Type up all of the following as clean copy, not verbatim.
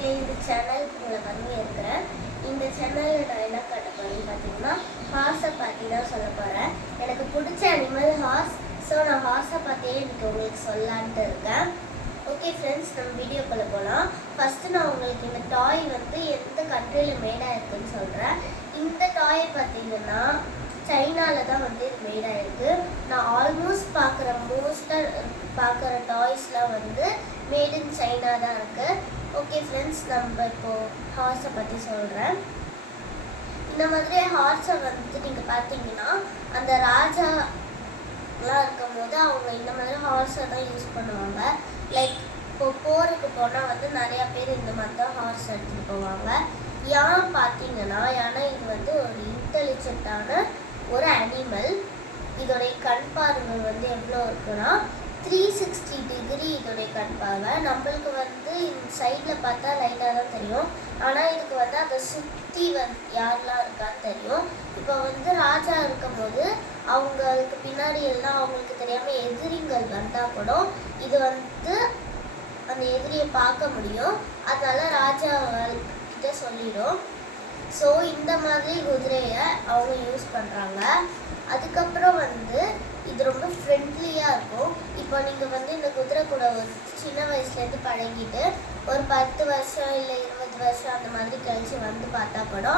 மக்களே, இந்த சேனலுக்கு உங்களை வரவேற்கிறேன். இந்த சேனலில் நான் என்ன காட்ட போகிறேன்னு பார்த்தீங்கன்னா ஹார்ஸை பற்றி தான் சொல்ல போகிறேன். எனக்கு பிடிச்ச அனிமல் ஹார்ஸ். ஸோ நான் ஹார்ஸை பற்றியே எனக்கு உங்களுக்கு சொல்லலான்ட்டு இருக்கேன். ஓகே ஃப்ரெண்ட்ஸ், நம்ம வீடியோக்குள்ளே போகலாம். ஃபஸ்ட்டு நான் உங்களுக்கு இந்த டாய் எந்த கண்ட்ரியில் மேடாக இருக்குதுன்னு சொல்கிறேன். இந்த டாயை பார்த்தீங்கன்னா சைனாவில் தான் இது மேடாக இருக்குது. நான் ஆல்மோஸ்ட் பார்க்குற டாய்ஸ்லாம் மேட் இன் சைனா தான் இருக்குது. ஓகே ஃப்ரெண்ட்ஸ், நம்ம இப்போது ஹார்ஸை பற்றி சொல்கிறேன். இந்த மாதிரி ஹார்ஸை நீங்கள் பார்த்தீங்கன்னா அந்த ராஜாலாம் இருக்கும் போது அவங்க இந்த மாதிரி ஹார்ஸை தான் யூஸ் பண்ணுவாங்க. லைக் இப்போது போருக்கு போனால் நிறையா பேர் இந்த மாதிரி தான் ஹார்ஸ் எடுத்துகிட்டு போவாங்க. ஏன் பார்த்தீங்கன்னா ஏன்னா இது ஒரு இன்டெலிஜென்ட்டான ஒரு அனிமல். இதோடைய கண் பார்வை எவ்வளோ இருக்குன்னா 360 டிகிரி இதோடைய கண் பார்வை. நம்மளுக்கு இந்த சைடில் பார்த்தா லைட்டாக தான் தெரியும். ஆனால் இதுக்கு அதை சுற்றி யாரெல்லாம் இருக்கான்னு தெரியும். இப்போ ராஜா இருக்கும்போது அவங்களுக்கு பின்னாடி எல்லாம் அவங்களுக்கு தெரியாமல் எதிரிகள் வந்தால் கூட இது அந்த எதிரியை பார்க்க முடியும். அதனால ராஜா கிட்ட சொல்லிடும். ஸோ இந்த மாதிரி குதிரையை அவங்க யூஸ் பண்ணுறாங்க. அதுக்கப்புறம் இது ரொம்ப ஃப்ரெண்ட்லியாக இருக்கும். இப்போ நீங்கள் இந்த குதிரை கூட சின்ன வயசுலேருந்து பழகிட்டு ஒரு 10 வருஷம் இல்லை 20 வருஷம் அந்த மாதிரி கழிச்சு பார்த்தா கூட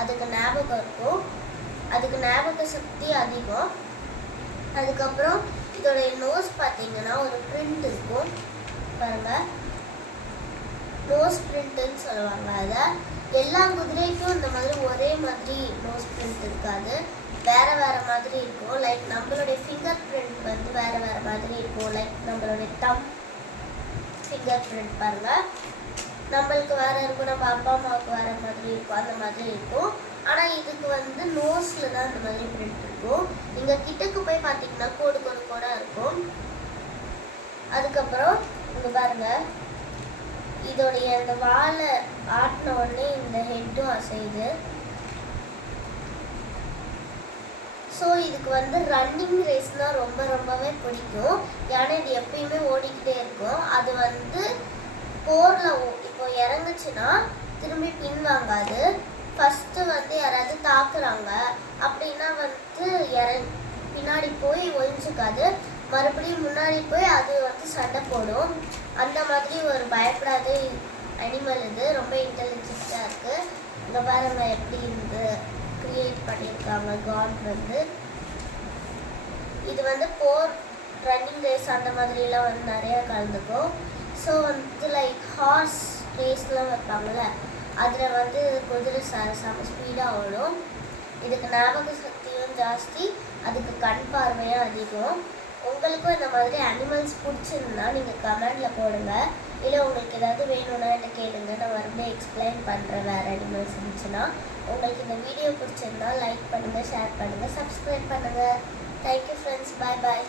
அதுக்கு ஞாபகம் இருக்கும். அதுக்கு ஞாபக சக்தி அதிகம். அதுக்கப்புறம் இதோடைய நோஸ் பார்த்தீங்கன்னா ஒரு பிரிண்ட் இருக்கும் பாருங்கள். நோஸ் பிரிண்ட்டுன்னு சொல்லுவாங்க. அதை எல்லா குதிரைக்கும் இந்த மாதிரி ஒரே மாதிரி நோஸ் பிரிண்ட் இருக்காது, வேறு வேறு மாதிரி இருக்கும். லைக் நம்மளுடைய ஃபிங்கர் பிரிண்ட் வேறு வேறு மாதிரி இருக்கும். லைக் நம்மளுடைய தம் ஃபிங்கர் பிரிண்ட் பாருங்கள், நம்மளுக்கு வேறு இருக்கும், நம்ம அப்பா அம்மாவுக்கு வேறு மாதிரி இருக்கும், அந்த மாதிரி இருக்கும். ஆனால் இதுக்கு நோஸில் தான் அந்த மாதிரி பிரிண்ட் இருக்கும். நீங்கள் கிட்டக்கு போய் பார்த்தீங்கன்னா கோடு கூட இருக்கும். அதுக்கப்புறம் இங்கே பாருங்கள், இதோடைய அந்த வாழை ஆட்டின உடனே இந்த ஹெட்டும் அசையுது. ஸோ இதுக்கு ரன்னிங் ரேஸ்னால் ரொம்பவே பிடிக்கும். ஏன்னா இது எப்பயுமே ஓடிக்கிட்டே இருக்கும். அது போரில் இப்போ இறங்குச்சுன்னா திரும்பி பின்வாங்காது. ஃபஸ்ட்டு யாராவது தாக்குறாங்க அப்படின்னா பின்னாடி போய் ஒழிஞ்சிக்காது, மறுபடியும் முன்னாடி போய் அது சண்டை போடும். அந்த மாதிரி ஒரு பயப்படாத அனிமல். இது ரொம்ப இன்டெலிஜென்ட்டாக இருக்குது. இங்கே பாருங்க எப்படி கிரியேட் பண்ணியிருக்காங்க. காட் இது போர் ரன்னிங் ரேஸ் அந்த மாதிரிலாம் நிறையா கலந்துக்கும். ஸோ லைக் ஹார்ஸ் ரேஸ்லாம் வைப்பாங்கள்ல, அதில் குதிரை செம ஸ்பீடாக ஓடும். இதுக்கு ஞாபக சக்தியும் ஜாஸ்தி, அதுக்கு கண் பார்வையும் அதிகம். உங்களுக்கும் இந்த மாதிரி அனிமல்ஸ் பிடிச்சிருந்தா நீங்கள் கமெண்டில் போடுங்க. இல்லை உங்களுக்கு ஏதாவது வேணும்னா என்ன கேளுங்க, நான் எக்ஸ்பிளைன் பண்ணுறேன். வேறு அனிமல்ஸ் இருந்துச்சுன்னா உங்களுக்கு இந்த வீடியோ பிடிச்சிருந்தா லைக் பண்ணுங்கள், ஷேர் பண்ணுங்கள், சப்ஸ்கிரைப் பண்ணுங்கள். தேங்க்யூ ஃப்ரெண்ட்ஸ், பாய் பாய்.